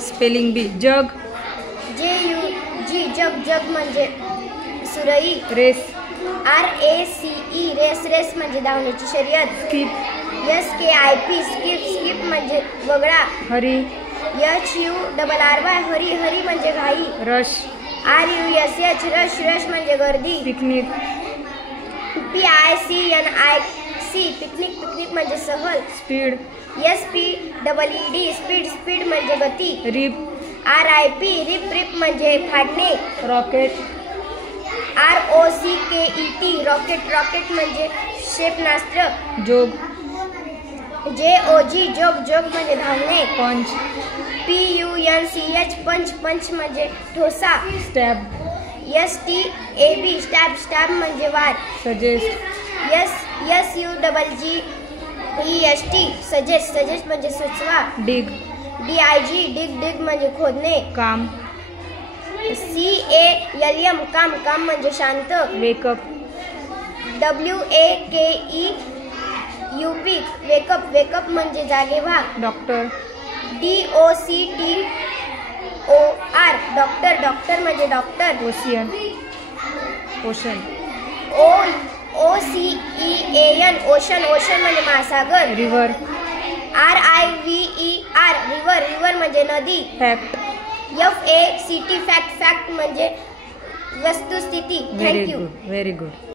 Spelling बी. जग. JUG jug. Jug म्हणजे सुरई. रेस. RACE race. रेस म्हणजे धावण्याची शर्यत. स्किप. SKIP skip. स्किप म्हणजे वगळा. हरी. HURRY हरी. हरी म्हणजे घाई. रश. RUSH rush. रश म्हणजे गर्दी. पिकनिक. PICNIC picnic. पिकनिक म्हणजे सहल. स्पीड. SPEED speed. स्पीड म्हणजे गती. रिप. RIP रिप. रिप म्हणजे फाडणे. रॉकेट. ROCKET rocket. रॉकेट म्हणजे क्षेपणास्त्र. जोग. JOG जोग. जोग म्हणजे धावणे. पंच. PUNCH पंच. पंच म्हणजे ठोसा. स्टॅब. STAB स्टॅब. स्टॅब म्हणजे वार. सजेस्ट. SUGGEST suggest. सजेस्ट म्हणजे सुचवा. डिग. DIG डिग. डिग म्हणजे खोदणे. काम. CALM काम. काम म्हणजे शांत. वेकअप. WAKEUP wake up. वेकअप म्हणजे जागे व्हा. डॉक्टर. DOCTOR doctor. डॉक्टर म्हणजे doctor. Ocean. Ocean. OCEAN ocean. Ocean म्हणजे महासागर. रिव्हर. RIVER river. रिव्हर म्हणजे नदी. फॅक्ट. FACT fact. फॅक्ट म्हणजे वस्तुस्थिती. Very thank you. Good. Very good.